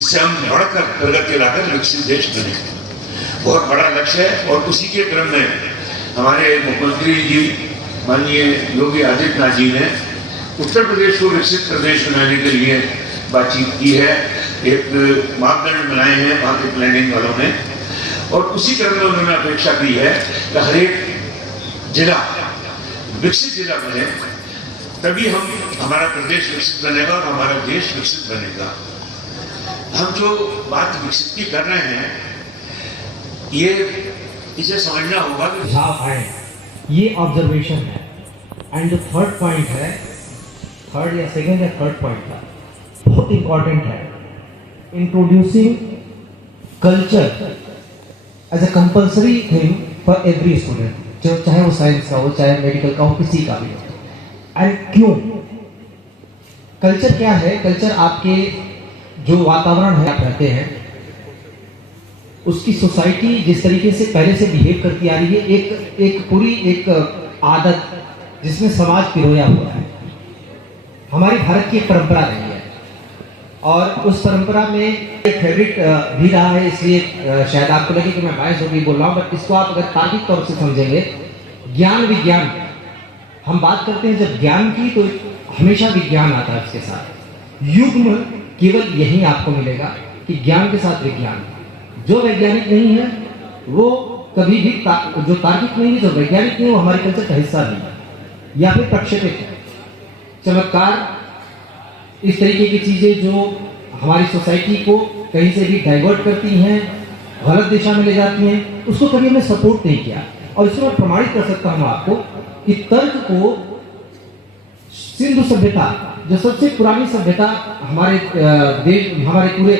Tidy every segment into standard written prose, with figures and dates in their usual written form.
इससे हम बढ़कर प्रगति लाकर विकसित देश बने, बहुत बड़ा लक्ष्य है। और उसी के क्रम में हमारे मुख्यमंत्री जी माननीय योगी आदित्यनाथ जी ने उत्तर प्रदेश को विकसित प्रदेश बनाने के लिए बातचीत की है, एक मापदंड बनाए हैं वहाँ के प्लानिंग वालों ने, और उसी क्रम में उन्होंने अपेक्षा की है कि हर एक जिला विकसित जिला बने, तभी हमारा प्रदेश विकसित बनेगा और हमारा देश विकसित बनेगा। हम जो बात विकसित की कर रहे हैं, ये इसे समझना होगा कि है, ये ऑब्जर्वेशन है। एंड जो थर्ड पॉइंट है, थर्ड या सेकंड या थर्ड पॉइंट था, बहुत इंपॉर्टेंट है, introducing culture as a compulsory thing for every student, जो चाहे वो साइंस का हो, चाहे मेडिकल का हो, किसी का भी हो। एंड क्यों? कल्चर क्या है? कल्चर आपके जो वातावरण है आप रहते हैं, उसकी सोसाइटी जिस तरीके से पहले से बिहेव करती आ रही है, एक पूरी आदत जिसमें समाज पिरोया हुआ है, हमारी भारत की एक परंपरा रही है। और उस परंपरा में एक फेवरेट भी रहा है, इसलिए शायद आपको लगे कि मैं बायस होकर बोल रहा हूँ, बट इसको आप अगर तार्किक तौर से समझेंगे, ज्ञान विज्ञान, हम बात करते हैं जब ज्ञान की, तो हमेशा विज्ञान आता है इसके साथ। युग्म केवल यही आपको मिलेगा कि ज्ञान के साथ विज्ञान। जो वैज्ञानिक नहीं है वो कभी भी जो तार्किक नहीं है, जो वैज्ञानिक नहीं है, वो हमारे कल्चर का हिस्सा नहीं है, या फिर प्रक्षेपित है। चमत्कार, इस तरीके की चीजें जो हमारी सोसाइटी को कहीं से भी डाइवर्ट करती हैं, गलत दिशा में ले जाती हैं, उसको कभी हमने सपोर्ट नहीं किया। और इसको मैं प्रमाणित कर सकता हूं आपको कि तर्क को सिंधु सभ्यता, जो सबसे पुरानी सभ्यता हमारे देश, हमारे पूरे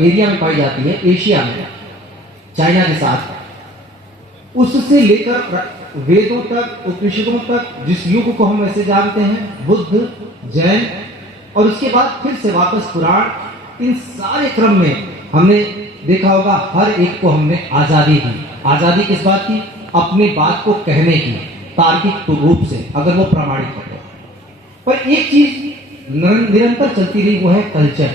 एरिया में पाई जाती है, एशिया में, चाइना के साथ, उससे लेकर वेदों तक, उपनिषदों तक, जिस युग को हम वैसे जानते हैं, बुद्ध, जैन, और उसके बाद फिर से वापस पुराण, इन सारे क्रम में हमने देखा होगा हर एक को हमने आजादी दी। आजादी किस बात की? अपनी बात को कहने की, तार्किक रूप से, अगर वो प्रामाणिक है। पर एक चीज निरंतर चलती रही, वो है कल्चर।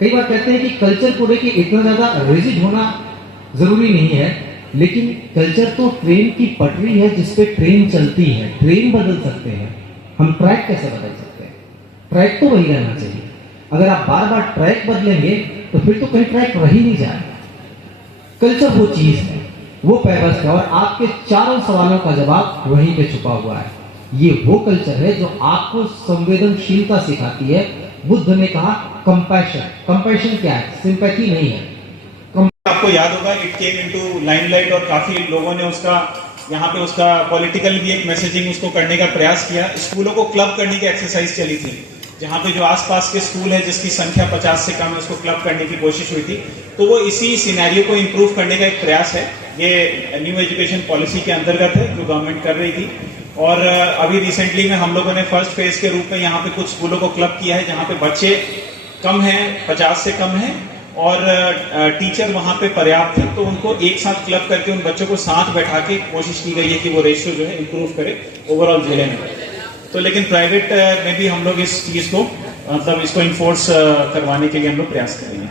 कई बार कहते हैं कि कल्चर को लेकर इतना ज्यादा रिजिड होना जरूरी नहीं है, लेकिन कल्चर तो ट्रेन की पटरी है जिसपे ट्रेन चलती है। ट्रेन बदल सकते हैं, हम ट्रैक कैसे बदल सकते हैं? ट्रैक तो वही रहना चाहिए। अगर आप बार बार ट्रैक बदलेंगे तो फिर तो कहीं ट्रैक रह ही नहीं जाए। कल्चर वो चीज है, वो पैबस्त है, और आपके चारों सवालों का जवाब वहीं पे छुपा हुआ है। ये वो कल्चर है जो आपको संवेदनशीलता सिखाती है। बुद्ध ने कहा कंपैशन। कंपैशन क्या है? सिंपैथी नहीं है। आपको याद होगा, इट केम इनटू लाइमलाइट, और काफी लोगों ने उसका यहाँ पे उसका पॉलिटिकल भी एक मैसेजिंग उसको करने का प्रयास किया। स्कूलों को क्लब करने की एक्सरसाइज चली थी, जहाँ पे जो आसपास के स्कूल है जिसकी संख्या 50 से कम है, उसको क्लब करने की कोशिश हुई थी। तो वो इसी सिनेरियो को इम्प्रूव करने का एक प्रयास है। ये न्यू एजुकेशन पॉलिसी के अंतर्गत है जो गवर्नमेंट कर रही थी। और अभी रिसेंटली में हम लोगों ने फर्स्ट फेज के रूप में यहाँ पे कुछ स्कूलों को क्लब किया है, जहाँ पे बच्चे कम हैं, 50 से कम हैं, और टीचर वहाँ पे पर्याप्त है। तो उनको एक साथ क्लब करके उन बच्चों को साथ बैठा के कोशिश की गई है कि वो रेशियो जो है इम्प्रूव करे ओवरऑल जिले में। तो लेकिन प्राइवेट में भी हम लोग इस चीज को, मतलब इसको इन्फोर्स करवाने के लिए हम लोग प्रयास करेंगे।